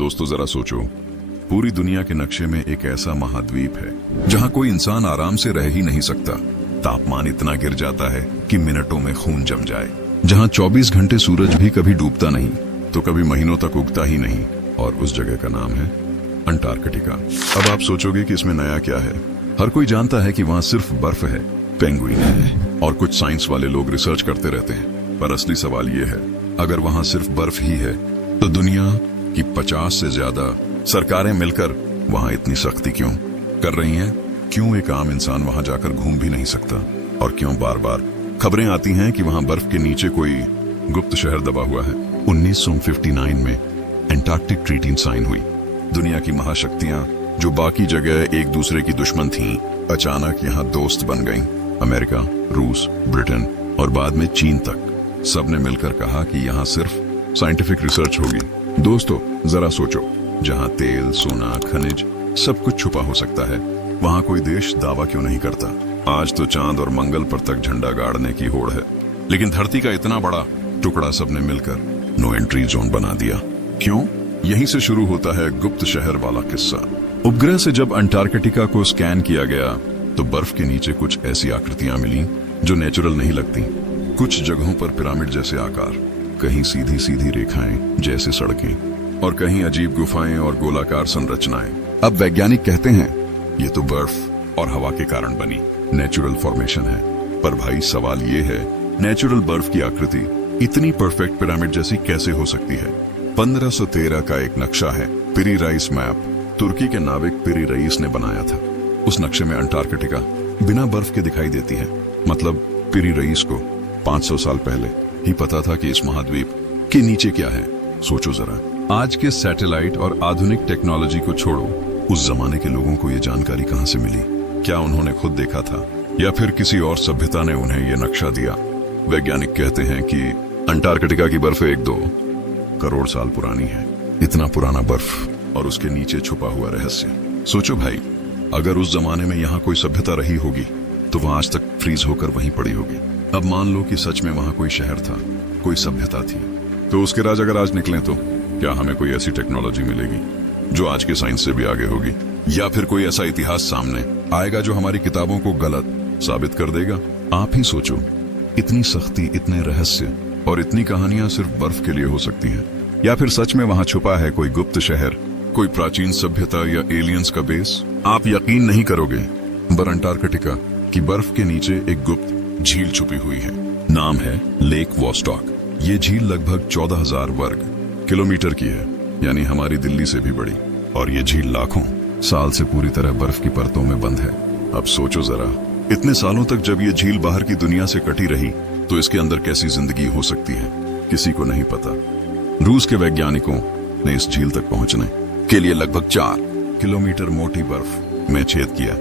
दोस्तों जरा सोचो, पूरी दुनिया के नक्शे में एक ऐसा महाद्वीप है जहां कोई इंसान आराम से रह ही नहीं सकता। तापमान इतना गिर जाता है कि मिनटों में खून जम जाए, जहां 24 घंटे सूरज भी कभी डूबता नहीं तो कभी महीनों तक उगता ही नहीं, और उस जगह का नाम है अंटार्कटिका। अब आप सोचोगे कि इसमें नया क्या है। हर कोई जानता है कि वहां सिर्फ बर्फ है, पेंगुइन है और कुछ साइंस वाले लोग रिसर्च करते रहते हैं। पर असली सवाल ये है, अगर वहां सिर्फ बर्फ ही है तो दुनिया की 50 से ज्यादा सरकारें मिलकर वहां इतनी सख्ती क्यों कर रही हैं? क्यों एक आम इंसान वहां जाकर घूम भी नहीं सकता? और क्यों बार बार खबरें आती हैं कि वहां बर्फ के नीचे कोई गुप्त शहर दबा हुआ है? 1959 में एंटार्क्टिक ट्रीटी साइन हुई। दुनिया की महाशक्तियां जो बाकी जगह एक दूसरे की दुश्मन थीं, अचानक यहाँ दोस्त बन गईं। अमेरिका, रूस, ब्रिटेन और बाद में चीन तक सबने मिलकर कहा कि यहाँ सिर्फ साइंटिफिक रिसर्च होगी। दोस्तों जरा सोचो, जहाँ तेल, सोना, खनिज सब कुछ छुपा हो सकता है, वहाँ कोई देश दावा क्यों नहीं करता? आज तो चांद और मंगल पर तक झंडा गाड़ने की होड़ है, लेकिन धरती का इतना बड़ा टुकड़ा सबने मिलकर नो एंट्री जोन बना दिया। क्यों? यहीं से शुरू होता है गुप्त शहर वाला किस्सा। उपग्रह से जब अंटार्कटिका को स्कैन किया गया तो बर्फ के नीचे कुछ ऐसी आकृतियां मिली जो नेचुरल नहीं लगती। कुछ जगहों पर पिरामिड जैसे आकार, कहीं सीधी सीधी रेखाएं जैसे सड़कें, और कहीं अजीब गुफाएं और गोलाकार संरचनाएं। अब वैज्ञानिक कहते हैं ये तो बर्फ और हवा के कारण बनी नेचुरल फॉर्मेशन है। पर भाई सवाल ये है, नेचुरल बर्फ की आकृति इतनी परफेक्ट पिरामिड जैसी कैसे हो सकती है? 1513 का एक नक्शा है, पिरी राइस मैप, तुर्की के नाविक पिरी रईस ने बनाया था। उस नक्शे में अंटार्कटिका बिना बर्फ के दिखाई देती है। मतलब पिरी रईस को 500 साल पहले ही पता था कि इस महाद्वीप के नीचे क्या है। सोचो जरा, आज के सैटेलाइट और आधुनिक टेक्नोलॉजी को छोड़ो, उस जमाने के लोगों को ये जानकारी कहां से मिली? क्या उन्होंने खुद देखा था या फिर किसी और सभ्यता ने उन्हें ये नक्शा दिया? वैज्ञानिक कहते हैं कि अंटार्कटिका की बर्फ 1-2 करोड़ साल पुरानी है। इतना पुराना बर्फ और उसके नीचे छुपा हुआ रहस्य। सोचो भाई, अगर उस जमाने में यहाँ कोई सभ्यता रही होगी तो वहां आज तक फ्रीज होकर वहीं पड़ी होगी। अब मान लो कि सच में वहां कोई शहर था, कोई सभ्यता थी, तो उसके राज अगर आज निकले तो क्या हमें कोई ऐसी टेक्नोलॉजी मिलेगी जो आज के साइंस से भी आगे होगी? या फिर कोई ऐसा इतिहास सामने आएगा जो हमारी किताबों को गलत साबित कर देगा? आप ही सोचो, इतनी सख्ती, इतने रहस्य और इतनी कहानियां सिर्फ बर्फ के लिए हो सकती हैं? या फिर सच में वहां छुपा है कोई गुप्त शहर, कोई प्राचीन सभ्यता या एलियंस का बेस? आप यकीन नहीं करोगे, पर अंटार्कटिका की बर्फ के नीचे एक गुप्त झील छुपी हुई है। नाम है लेक वॉस्टॉक। ये झील लगभग 14,000 वर्ग किलोमीटर की है, यानी हमारी दिल्ली से भी बड़ी। और ये झील लाखों साल से पूरी तरह बर्फ की परतों में बंद है। अब सोचो जरा, इतने सालों तक जब ये झील बाहर की दुनिया से कटी रही तो इसके अंदर कैसी जिंदगी हो सकती है, किसी को नहीं पता। रूस के वैज्ञानिकों ने इस झील तक पहुंचने के लिए लगभग 4 किलोमीटर मोटी बर्फ में छेद किया।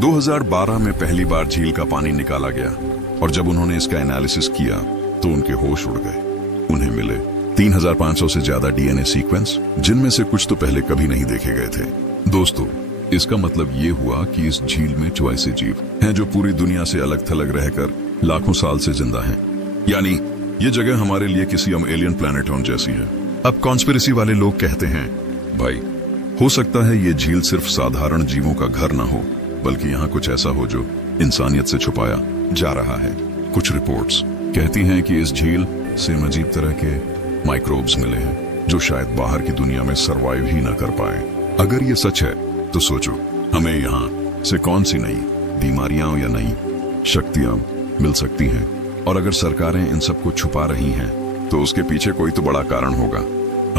2012 में पहली बार झील का पानी निकाला गया, और जब उन्होंने इसका एनालिसिस किया तो उनके होश उड़ गए। उन्हें मिले 3,500 से ज्यादा डीएनए सीक्वेंस, जिनमें से कुछ तो पहले कभी नहीं देखे गए थे। दोस्तों, इसका मतलब ये हुआ कि इस झील में ऐसे जीव हैं जो पूरी दुनिया से अलग थलग रहकर लाखों साल से जिंदा हैं। यानी ये जगह हमारे लिए किसी एलियन प्लैनेटॉन जैसी है। अब कॉन्स्पिरेसी वाले लोग कहते हैं, भाई हो सकता है ये झील सिर्फ साधारण जीवों का घर ना हो, बल्कि यहाँ कुछ ऐसा हो जो इंसानियत से छुपाया जा रहा है। कुछ रिपोर्ट्स कहती हैं कि इस झील से अजीब तरह के माइक्रोब्स मिले हैं जो शायद बाहर की दुनिया में सरवाइव ही न कर पाए। अगर ये सच है तो सोचो, हमें यहाँ से कौन सी नई बीमारियां या नई शक्तियां मिल सकती हैं? और अगर सरकारें इन सबको छुपा रही हैं तो उसके पीछे कोई तो बड़ा कारण होगा।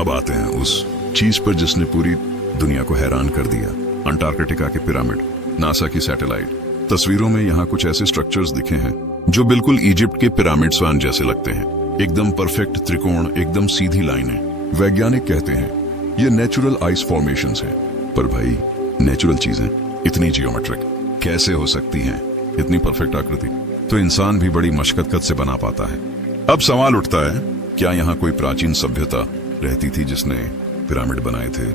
अब आते हैं उस चीज पर जिसने पूरी दुनिया को हैरान कर दिया, अंटार्कटिका के पिरामिड। नासा की सैटेलाइट तस्वीरों में यहाँ कुछ ऐसे स्ट्रक्चर्स दिखे हैं जो बिल्कुल इजिप्ट के पिरामिड स्वान जैसे लगते हैं। एकदम परफेक्ट त्रिकोण, एकदम सीधी लाइनें। वैज्ञानिक कहते हैं ये नेचुरल आइस फॉर्मेशंस हैं। पर भाई, नेचुरल चीजें इतनी जियोमेट्रिक कैसे हो सकती हैं? इतनी परफेक्ट आकृति तो इंसान भी बड़ी मशक्कत से बना पाता है। अब सवाल उठता है, क्या यहाँ कोई प्राचीन सभ्यता रहती थी जिसने पिरामिड बनाए थे?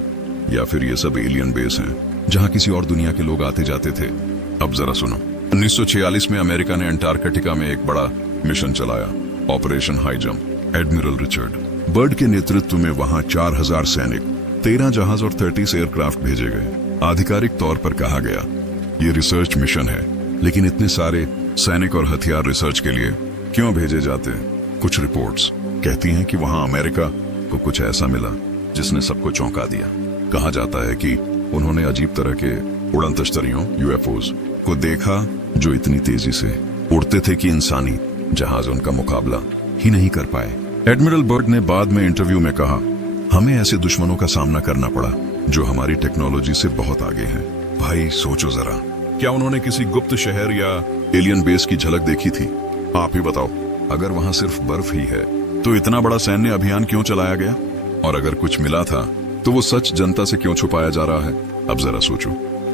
या फिर ये सब एलियन बेस हैं जहाँ किसी और दुनिया के लोग आते जाते थे? अब जरा सुनो, 1946 में अमेरिका ने अंटार्कटिका में एक बड़ा मिशन चलाया, operation high jump. Admiral Richard bird के नेतृत्व में वहां 4,000 सैनिक 13 जहाज और 30 एयरक्राफ्ट भेजे गए। आधिकारिक तौर पर कहा गया ये रिसर्च मिशन है, लेकिन इतने सारे सैनिक और हथियार रिसर्च के लिए क्यों भेजे जाते हैं? कुछ रिपोर्ट्स कहती हैं कि वहां अमेरिका को कुछ ऐसा मिला जिसने सबको चौंका दिया। कहा जाता है कि उन्होंने अजीब तरह के उड़न तश्तरियों यूएफओज को देखा जो इतनी तेजी से उड़ते थे कि इंसानी जहाज उनका मुकाबला ही नहीं कर पाए। एडमिरल बर्ड ने बाद में इंटरव्यू में कहा, हमें ऐसे दुश्मनों का सामना करना पड़ा जो हमारी टेक्नोलॉजी से बहुत आगे हैं। भाई सोचो जरा, क्या उन्होंने किसी गुप्त शहर या एलियन बेस की झलक देखी थी? आप ही बताओ। अगर वहां सिर्फ बर्फ ही है तो इतना बड़ा सैन्य अभियान क्यों चलाया गया? और अगर कुछ मिला था तो वो सच जनता से क्यों छुपाया जा रहा है? अब जरा सोचो,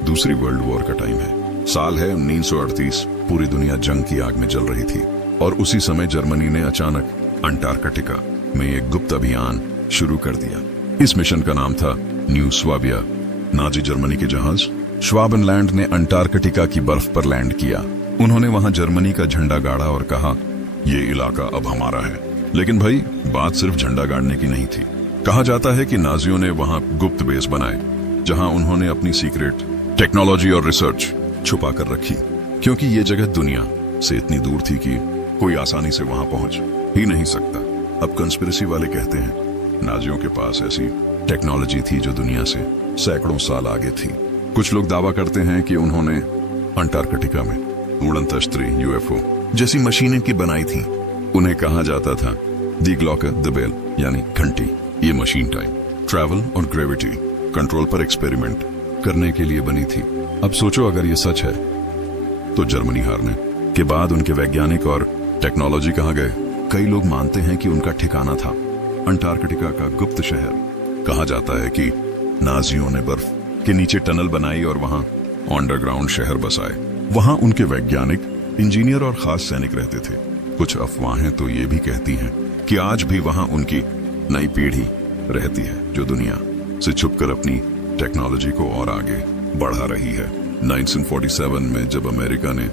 दूसरी वर्ल्ड वॉर का टाइम है, साल है 1938, पूरी दुनिया जंग की आग में जल रही थी और उसी समय जर्मनी ने अचानक अंटार्कटिका में एक गुप्त अभियान शुरू कर दिया। इस मिशन का नाम था न्यू स्वाबिया। नाजी जर्मनी के जहाज श्वाबनलैंड ने अंटार्कटिका की बर्फ पर लैंड किया। उन्होंने वहां जर्मनी का झंडा गाड़ा और कहा, ये इलाका अब हमारा है। लेकिन भाई बात सिर्फ झंडा गाड़ने की नहीं थी। कहा जाता है कि नाजियों ने वहां गुप्त बेस बनाए जहां उन्होंने अपनी सीक्रेट टेक्नोलॉजी और रिसर्च छुपा कर रखी, क्योंकि ये जगह दुनिया से इतनी दूर थी कि कोई आसानी से वहां पहुंच ही नहीं सकता। अब कंस्पिरेसी वाले कहते हैं नाजियों के पास ऐसी टेक्नोलॉजी थी जो दुनिया से सैकड़ों साल आगे थी। कुछ लोग दावा करते हैं कि उन्होंने अंटार्कटिका में उड़न तश्तरी यूएफओ जैसी मशीनें की बनाई थी। उन्हें कहा जाता था दी ग्लॉकर द बेल, यानी घंटी। ये मशीन टाइम ट्रैवल और ग्रेविटी कंट्रोल पर एक्सपेरिमेंट करने के लिए बनी थी। अब सोचो, अगर ये सच है तो जर्मनी हारने के बाद उनके वैज्ञानिक और टेक्नोलॉजी कहाँ गए? कई लोग मानते हैं कि उनका ठिकाना था अंटार्कटिका का गुप्त शहर। कहा जाता है कि नाजियों ने बर्फ के नीचे टनल बनाई और वहां अंडरग्राउंड शहर बसाए। वहां उनके वैज्ञानिक, इंजीनियर और खास सैनिक रहते थे। कुछ अफवाहें तो ये भी कहती हैं कि आज भी वहां उनकी नई पीढ़ी रहती है जो दुनिया से छुपकर अपनी टेक्नोलॉजी को और आगे बढ़ा रही है। 1947 में जब अमेरिका ने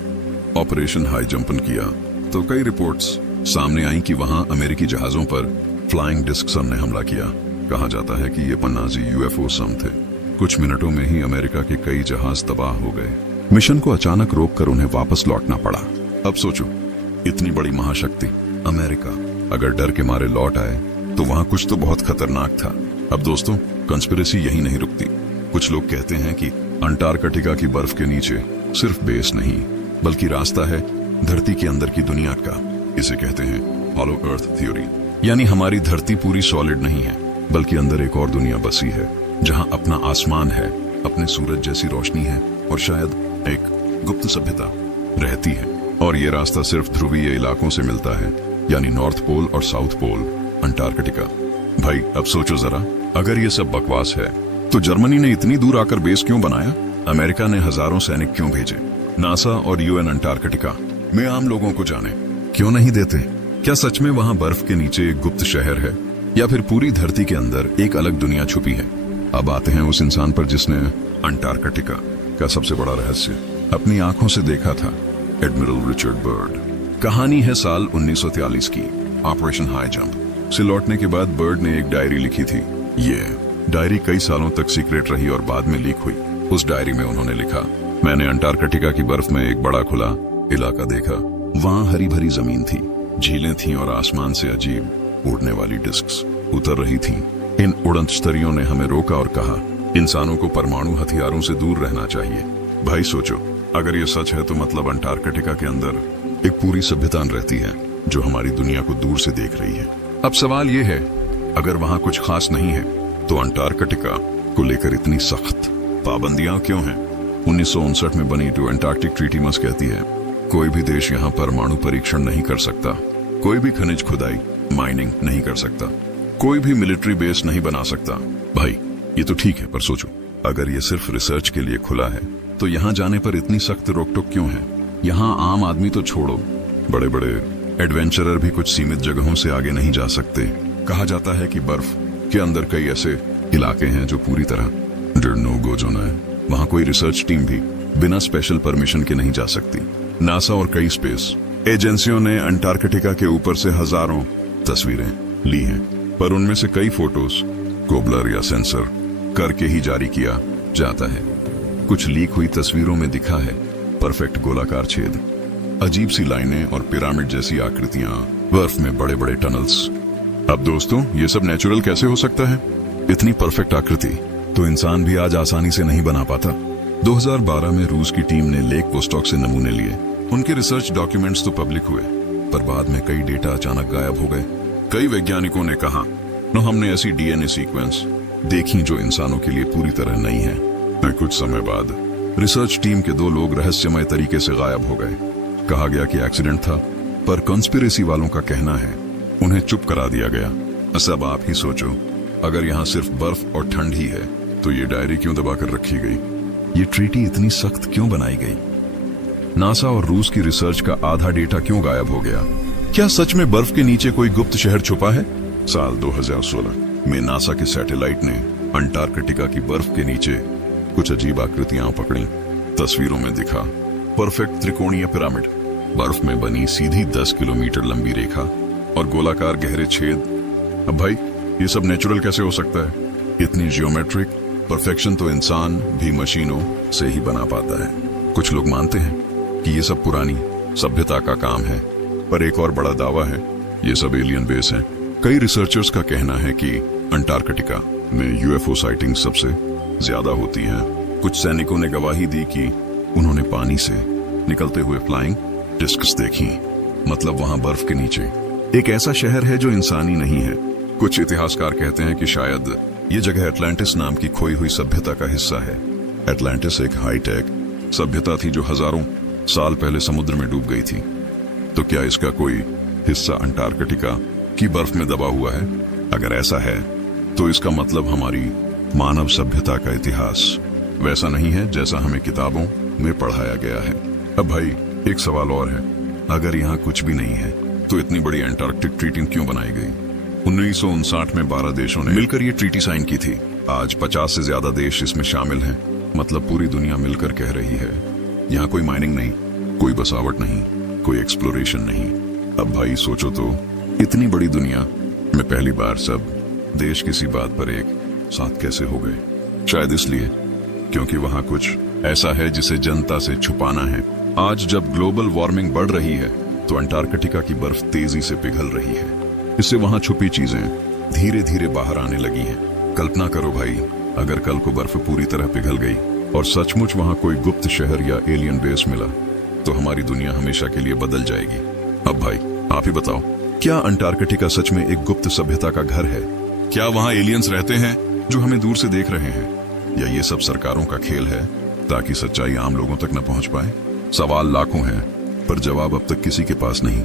ऑपरेशन हाई जंपन किया तो कई रिपोर्ट्स सामने आई कि वहां अमेरिकी जहाजों पर फ्लाइंग डिस्क सम ने हमला किया। कहा जाता है कि ये पन्नाजी यूएफओ सम थे। कुछ मिनटों में ही अमेरिका के कई जहाज तबाह हो गए। मिशन को अचानक रोककर उन्हें वापस लौटना पड़ा। अब सोचो, इतनी बड़ी महाशक्ति अमेरिका अगर डर के मारे लौट आए तो वहां कुछ तो बहुत खतरनाक था। अब दोस्तों, कंस्पिरेसी यही नहीं रुकती। कुछ लोग कहते हैं कि अंटार्कटिका की बर्फ के नीचे सिर्फ बेस नहीं बल्कि रास्ता है धरती के अंदर की दुनिया का। इसे कहते हैं हॉलो अर्थ थ्योरी, यानी हमारी धरती पूरी सॉलिड नहीं है बल्कि अंदर एक और दुनिया बसी है जहां अपना आसमान है, अपने सूरज जैसी रोशनी है और शायद एक गुप्त सभ्यता रहती है। और ये रास्ता सिर्फ ध्रुवीय इलाकों से मिलता है, यानी नॉर्थ पोल और साउथ पोल अंटार्कटिका। भाई अब सोचो जरा, अगर ये सब बकवास है तो जर्मनी ने इतनी दूर आकर बेस क्यों बनाया? अमेरिका ने हजारों सैनिक क्यों भेजे? नासा और यूएन अंटार्कटिका में आम लोगों को जाने क्यों नहीं देते? क्या सच में वहां बर्फ के नीचे एक गुप्त शहर है या फिर पूरी धरती के अंदर एक अलग दुनिया छुपी है? अब आते हैं उस इंसान पर जिसने अंटार्कटिका का सबसे बड़ा रहस्य अपनी आंखों से देखा था, एडमिरल रिचर्ड बर्ड। कहानी है साल 1943 की। ऑपरेशन हाई जंप से लौटने के बाद बर्ड ने एक डायरी लिखी थी। ये डायरी कई सालों तक सीक्रेट रही और बाद में लीक हुई। उस डायरी में उन्होंने लिखा, मैंने अंटार्कटिका की बर्फ में एक बड़ा खुला इलाका देखा। वहां हरी भरी जमीन थी, झीलें थीं और आसमान से अजीब उड़ने वाली डिस्क्स उतर रही थीं। इन उड़न तश्तरियों ने हमें रोका और कहा, इंसानों को परमाणु हथियारों से दूर रहना चाहिए। भाई सोचो, अगर ये सच है तो मतलब अंटार्कटिका के अंदर एक पूरी सभ्यता रहती है जो हमारी दुनिया को दूर से देख रही है। अब सवाल ये है, अगर वहां कुछ खास नहीं है तो अंटार्कटिका को लेकर इतनी सख्त पाबंदियां क्यों हैं? 1959 में बनी टू एंटार्क्टिक ट्रीटी मस कहती है, कोई भी देश यहाँ परमाणु परीक्षण नहीं कर सकता, कोई भी खनिज खुदाई माइनिंग नहीं कर सकता, कोई भी मिलिट्री बेस नहीं बना सकता। भाई ये तो ठीक है, पर सोचो, अगर ये सिर्फ रिसर्च के लिए खुला है तो यहाँ जाने पर इतनी सख्त रोक टोक क्यों है? यहाँ आम आदमी तो छोड़ो, बड़े बड़े एडवेंचरर भी कुछ सीमित जगहों से आगे नहीं जा सकते। कहा जाता है कि बर्फ के अंदर कई ऐसे इलाके हैं जो पूरी तरह नो गो जोन है। वहां कोई रिसर्च टीम भी बिना स्पेशल परमिशन के नहीं जा सकती। नासा और कई स्पेस एजेंसियों ने अंटार्कटिका के ऊपर से हजारों तस्वीरें ली हैं, पर उनमें से कई फोटोज को ब्लर या सेंसर करके ही जारी किया जाता है। कुछ लीक हुई तस्वीरों में दिखा है परफेक्ट गोलाकार छेद, अजीब सी लाइनें और पिरामिड जैसी आकृतियां, बर्फ में बड़े बड़े टनल्स। अब दोस्तों, ये सब नेचुरल कैसे हो सकता है? इतनी परफेक्ट आकृति तो इंसान भी आज आसानी से नहीं बना पाता। 2012 में रूस की टीम ने लेक वोस्टॉक से नमूने लिए। उनके रिसर्च डॉक्यूमेंट्स तो पब्लिक हुए, पर बाद में कई डेटा अचानक गायब हो गए। कई वैज्ञानिकों ने कहा, हमने ऐसी डीएनए सीक्वेंस देखी जो इंसानों के लिए पूरी तरह नई है। कुछ समय बाद रिसर्च टीम के 2 लोग रहस्यमय तरीके से गायब हो गए। कहा गया कि एक्सीडेंट था, पर कॉन्स्पिरेसी वालों का कहना है उन्हें चुप करा दिया गया। सब आप ही सोचो, अगर यहाँ सिर्फ बर्फ और ठंड ही है तो ये डायरी क्यों दबाकर रखी गई? ये ट्रीटी इतनी सख्त क्यों बनाई गई? नासा और रूस की रिसर्च का आधा डेटा क्यों गायब हो गया? क्या सच में बर्फ के नीचे कोई गुप्त शहर छुपा है? साल 2016 में नासा के सैटेलाइट ने अंटार्कटिका की बर्फ के नीचे कुछ अजीब आकृतियां पकड़ी। तस्वीरों में दिखा परफेक्ट त्रिकोणीय पिरामिड, बर्फ में बनी सीधी 10 किलोमीटर लंबी रेखा और गोलाकार गहरे छेद। अब भाई, ये सब नेचुरल कैसे हो सकता है? इतनी जियोमेट्रिक परफेक्शन तो इंसान भी मशीनों से ही बना पाता है। कुछ लोग मानते हैं कि ये सब पुरानी सभ्यता का काम है, पर एक और बड़ा दावा है, ये सब एलियन बेस है। कई रिसर्चर्स का कहना है कि अंटार्कटिका में यूएफओ साइटिंग सबसे ज्यादा होती हैं। कुछ सैनिकों ने गवाही दी कि उन्होंने पानी से निकलते हुए फ्लाइंग डिस्क्स देखी। मतलब वहां बर्फ के नीचे एक ऐसा शहर है जो इंसानी नहीं है। कुछ इतिहासकार कहते हैं कि शायद ये जगह एटलांटिस नाम की खोई हुई सभ्यता का हिस्सा है। एटलांटिस एक हाईटेक सभ्यता थी जो हजारों साल पहले समुद्र में डूब गई थी। तो क्या इसका कोई हिस्सा अंटार्कटिका की बर्फ में दबा हुआ है? अगर ऐसा है तो इसका मतलब हमारी मानव सभ्यता का इतिहास वैसा नहीं है जैसा हमें किताबों में पढ़ाया गया है। अब भाई, एक सवाल और है, अगर यहाँ कुछ भी नहीं है तो इतनी बड़ी अंटार्कटिक ट्रीटी क्यों बनाई गई? 1959 में 12 देशों ने मिलकर ये ट्रीटी साइन की थी। आज 50 से ज्यादा देश इसमें शामिल हैं। मतलब पूरी दुनिया मिलकर कह रही है, यहाँ कोई माइनिंग नहीं, कोई बसावट नहीं, कोई एक्सप्लोरेशन नहीं। अब भाई सोचो तो, इतनी बड़ी दुनिया में पहली बार सब देश किसी बात पर एक साथ कैसे हो गए? शायद इसलिए क्योंकि वहां कुछ ऐसा है जिसे जनता से छुपाना है। आज जब ग्लोबल वार्मिंग बढ़ रही है तो अंटार्कटिका की बर्फ तेजी से पिघल रही है। इससे वहां छुपी चीजें धीरे धीरे बाहर आने लगी हैं। कल्पना करो भाई, अगर कल को बर्फ पूरी तरह पिघल गई और सचमुच वहां कोई गुप्त शहर या एलियन बेस मिला तो हमारी दुनिया हमेशा के लिए बदल जाएगी। अब भाई, आप ही बताओ, क्या अंटार्कटिका सच में एक गुप्त सभ्यता का घर है? क्या वहां एलियंस रहते हैं जो हमें दूर से देख रहे हैं, या ये सब सरकारों का खेल है ताकि सच्चाई आम लोगों तक न पहुंच पाए? सवाल लाखों हैं, पर जवाब अब तक किसी के पास नहीं।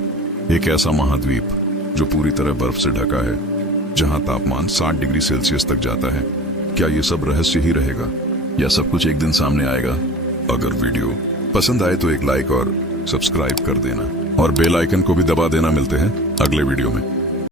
एक ऐसा महाद्वीप जो पूरी तरह बर्फ से ढका है, जहां तापमान 60 डिग्री सेल्सियस तक जाता है, क्या ये सब रहस्य ही रहेगा या सब कुछ एक दिन सामने आएगा? अगर वीडियो पसंद आए तो एक लाइक और सब्सक्राइब कर देना और बेल आइकन को भी दबा देना। मिलते हैं अगले वीडियो में।